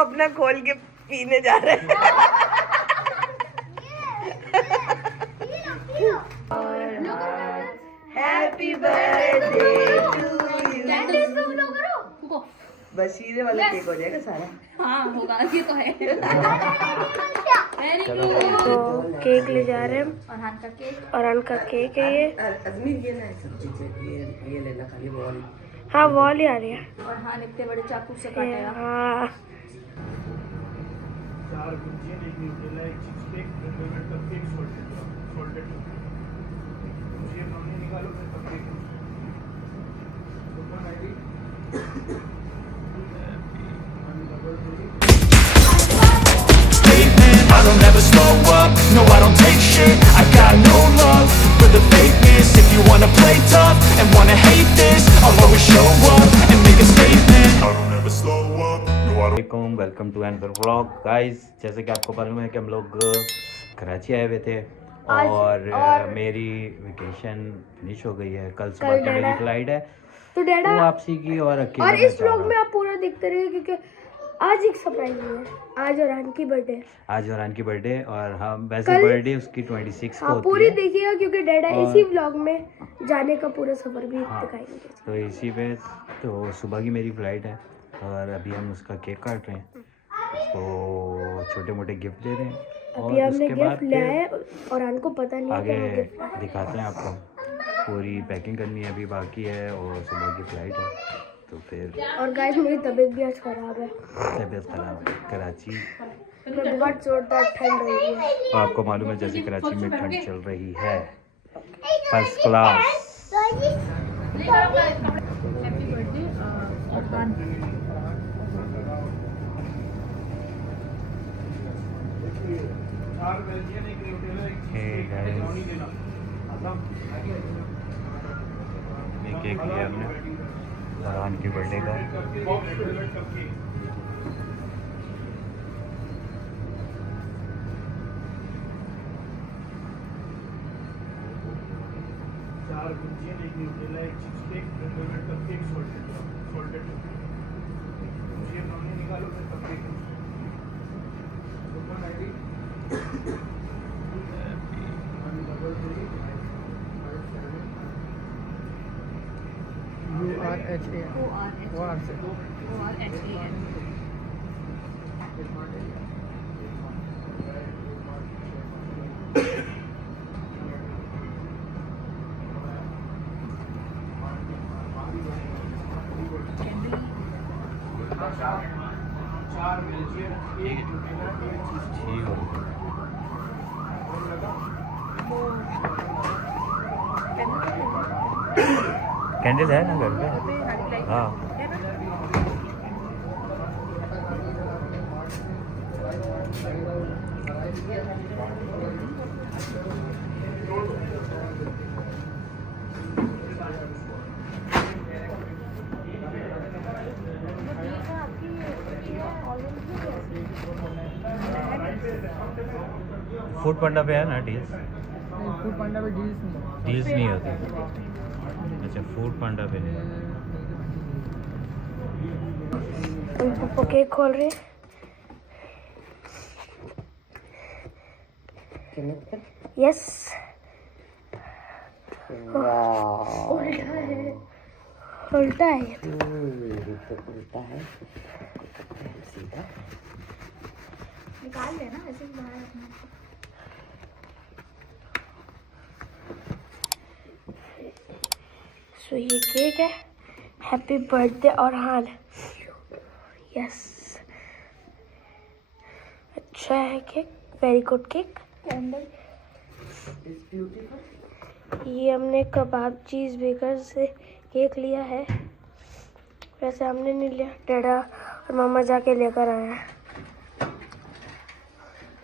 अपना खोल के पीने जा रहे हैं। Happy birthday to you. बशीरे वाला केक हो जाएगा सारा। हाँ होगा, ये तो है। तो केक ले जा रहे हैं। अरहान का केक, अरहान का केक है ये। अजमीर ये ना सब्जी ये लेना खाली बॉल। हाँ वॉल ही आ रही है। अरहान इतने बड़े चाकू से काटेगा। हाँ 4 gujiya, 1 Nutella, 1 cheese cake, 2 cupcake salted gujiya हमने निकालो, फिर cupcake super Maggi I don't ever slow up, no I don't take shit. I got no love for the fakeness. If you wanna play tough and wanna hate this, I'll always show up and make a statement. I don't ever slow up, no I don't. Welcome to another vlog guys. जैसे कि आपको मालूम है कि हम लोग कराची आए हुए थे और मेरी वेकेशन फिनिश हो गई है। कल सुबह की मेरी फ्लाइट है तो डैडा वापसी की और अकेले और इस व्लॉग में आप पूरा देखते रहिए क्योंकि आज एक सरप्राइज है। आज अरहान की बर्थडे। आज अरहान की बर्थडे और हम वैसे बर्थडे उसकी 26 को होती पूरी है। देखिएगा क्योंकि डैडा इसी व्लॉग में जाने का पूरा सफर भी दिखाएंगे। तो इसी पे तो सुबह की मेरी फ्लाइट है और अभी हम उसका केक काट रहे हैं, उसको छोटे मोटे गिफ्ट दे रहे हैं और अभी हमने उसके बाद गिफ्ट लिया है और अरहान को पता नहीं है आगे कि हम गिफ्ट दिखाते हैं आपको। पूरी पैकिंग करनी है, अभी बाकी है और सुबह की फ्लाइट है तो फिर और गाइस मेरी तबीयत भी आज खराब है। तबीयत खराब है। कराची मैं बहुत जोरदार ठंड हो रही है। तो आपको मालूम है जैसे कराची में ठंड चल रही है first class. Happy birthday Arhan. ये केक लिया हमने अरहान की बर्थडे का। चार gujiya, 1 Nutella, 1 cheese cake, 2 cupcake salted gujiya हमने निकालो, फिर कपकेक सुपर मैगी चार बेल्जियम, 1 न्यूटेला, 1 चीज कैंडल है ना घर पे? हाँ फूड पांडा पे है ना डील्स? फूड पांडा पे डील्स नहीं होती। अच्छा फूड पांडा पे नहीं। पप्पा केक खोल रहे हैं। यस उल्टा है ये तो उल्टा है सीधा निकाल लेना ऐसे ही बाहर रखना। सो ये केक है हैप्पी बर्थडे अरहान। यस अच्छा है केक, वेरी गुड केक। ये हमने कबाब चीज़ बेकर से केक लिया है, वैसे हमने नहीं लिया, डैडा और मामा जाके लेकर आए हैं।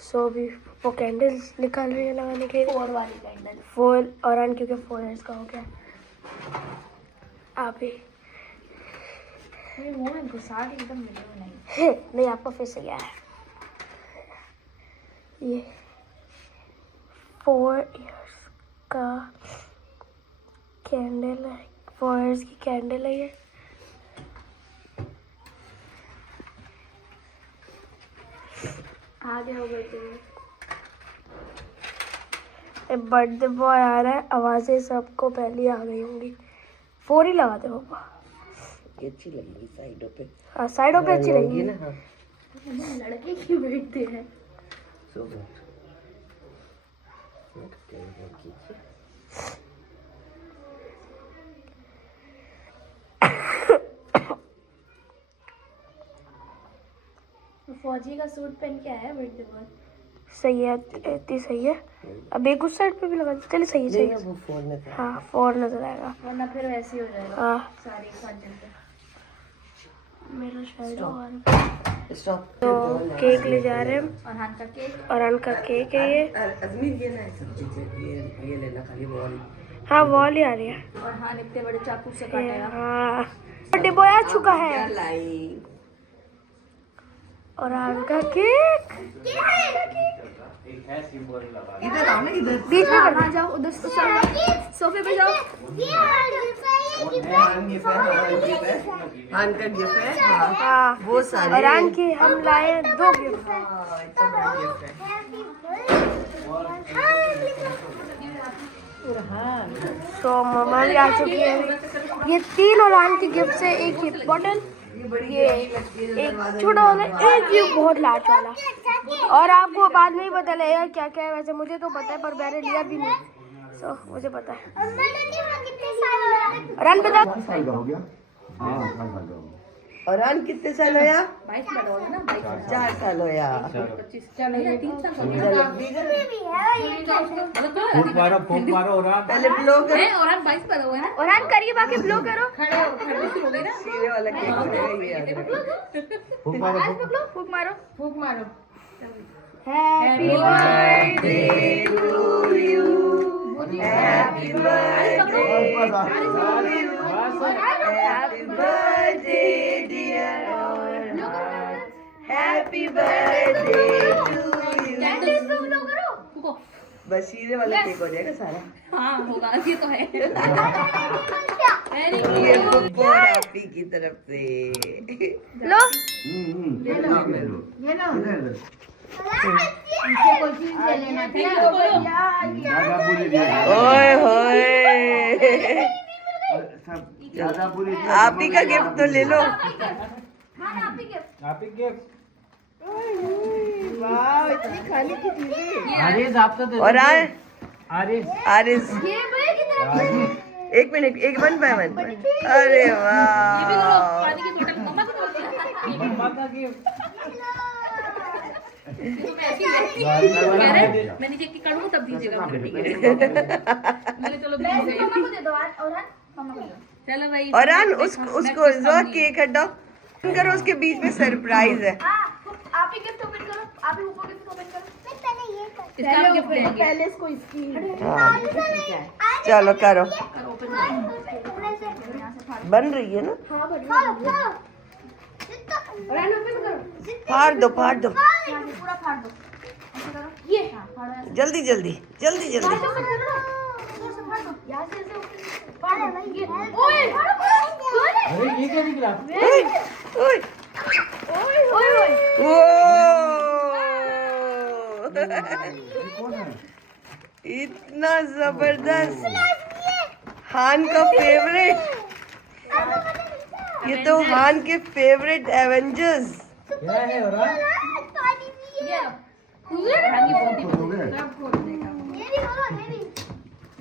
सो अभी वो कैंडल्स निकाल रही है लगाने के लिए, 4 वाली कैंडल। 4 अरहान क्योंकि 4 इयर्स का हो गया। आप ही मेरे मुंह में घुसा के एकदम मिले नहीं। नहीं आपका फिर से गया है। ये 4 इयर्स का कैंडल है, 4 इयर्स की कैंडल है ये। आगे हो गए थे। बर्थडे बॉय आ रहा है, आवाजें सबको पहले आ गई होंगी। 4 ही लगा दे पापा। ये अच्छी लगेगी साइडों पे। हाँ साइडों पे अच्छी होगी लगेगी ना। हाँ लड़के क्यों बैठते हैं? So good. कीजिए। फौजी का सूट पहन के आया बर्थडे बॉय। सही है, इतनी सही है। अब एक उस साइड पे भी लगा दे। चलिए सही है, सही नहीं है। वो फोन में था। हाँ 4 नजर आएगा। वरना फिर वैसे ही हो जाएगा हाँ सारे एक साथ जलते। मेरा शेडो और स्टॉप। तो केक ले जा रहे हैं। और हान का केक। और का केक है ये। अजमीर ये ना सब चीजें ये लेना खाली बॉल। हाँ वॉल ही आ रही है। और हान इतने बड़े चाकू से काटेगा। हाँ बर्थडे बॉय आ चुका है। लाई और का केक इधर आओ ना, इधर बीच में कर दो। जाओ उधर से सोफे पे जाओ। आन का गिफ्ट है। हाँ हाँ वो सारे और आन की हम लाए 2 गिफ्ट। हाँ इतना बड़ा गिफ्ट है। तो मम्मा भी आ चुकी है। ये 3 और आन की गिफ्ट से एक ही बॉटल, ये एक छोटा वाला, एक ये बहुत लार्ज वाला। और आपको बाद में ही पता लगेगा क्या क्या है। वैसे मुझे तो पता है पर मैंने लिया भी नहीं, तो मुझे पता है। रन बता। और आन कितने साल होया? 22 का डॉल है ना। 4 साल होया। 25 क्या नहीं 3 साल का। फूक मारो और पहले ब्लॉग है। और हान 22 पर हुआ है ना। और रन करिए, बाकी ब्लो करो। खड़े हो गए ना। सीधे वाला केक हो जाएगा ये। फूक मारो फूक मारो। फूक मारो। Happy birthday to you. Happy birthday happy birthday dear और हैप्पी बर्थडे टू यू। बस सीधे वाला केक हो जाएगा सारा। हाँ होगा, ये तो है। ये बुब्बो राफी की तरफ से। लो ओए होए आप ही का गिफ्ट तो ले लो। आप ही गिफ्ट। वाह इतनी खाने की चीजें। आरिस आप तो दे और आरिस आरिस एक मिनट, एक 1 by 1। अरे वाह पानी की बोतल मम्मा की तरफ से। मम्मा का गिफ्ट। मैं नीचे की करूँ तब दीजिएगा। चलो मम्मा को दे दो। और मम्मा को दो। चलो भाई। और उसको केक हटाओ करो, उसके बीच में सरप्राइज है। आप ही गिफ्ट ओपन करो। आप ही ऊपर गिफ्ट ओपन करो। पहले गिफ्ट देंगे। पहले इसको इसकी। हाँ चलो करो। ओपन बन रही है ना? हाँ बढ़िया। फाड़ दो पूरा फाड़ दो। ऐसे करो। ये हाँ फाड़ो। जल्दी जल्दी जल्दी जल्दी। यहाँ से ऐसे फाड़ दो। ये ओए अरे ये क्या निकला? ओए, ओए। वो इतना जबरदस्त हान का फेवरेट। ये तो हान के फेवरेट एवेंजर्स। क्या है और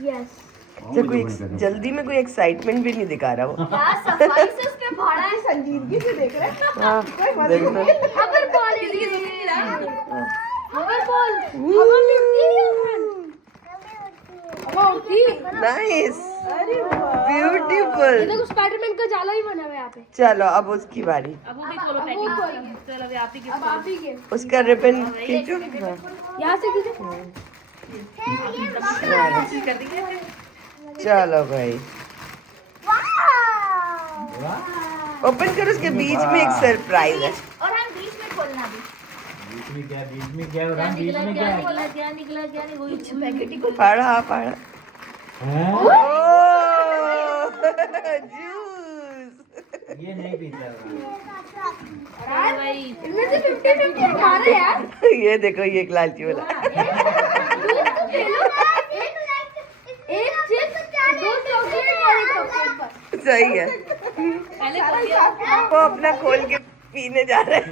यस अच्छा कोई जल्दी में कोई एक्साइटमेंट भी नहीं दिखा रहा वो। सफाई से उसके फाड़ा है। संजीदगी से देख रहे हैं। हाँ देखो। खबर बॉल नाइस ब्यूटीफुल। देखो स्पाइडरमैन का जाला ही बना हुआ है यहाँ पे। चलो अब उसकी बारी। अब वो भी खोलो पैकिंग। चलो अभी आप ही गिफ्ट। अब आप ही गिफ्ट। उसका रिबन खींचो। हाँ। यहाँ से खींचो। चलो भाई ओपन करो, उसके बीच में एक सरप्राइज है। और हम बीच में खोलना भी। बीच में क्या और बीच में क्या है? क्या निकला नहीं वही पैकेट ही पढ़ा पढ़ा हैं? जूस ये नहीं पीता है। इनमें से 50-50 हमारे यार। ये देखो ये एक लालची वाला। एक चिप्स, 2 चॉकलेट और 1 चॉकलेट बस। सही है। वो अपना खोल के पीने जा रहे हैं।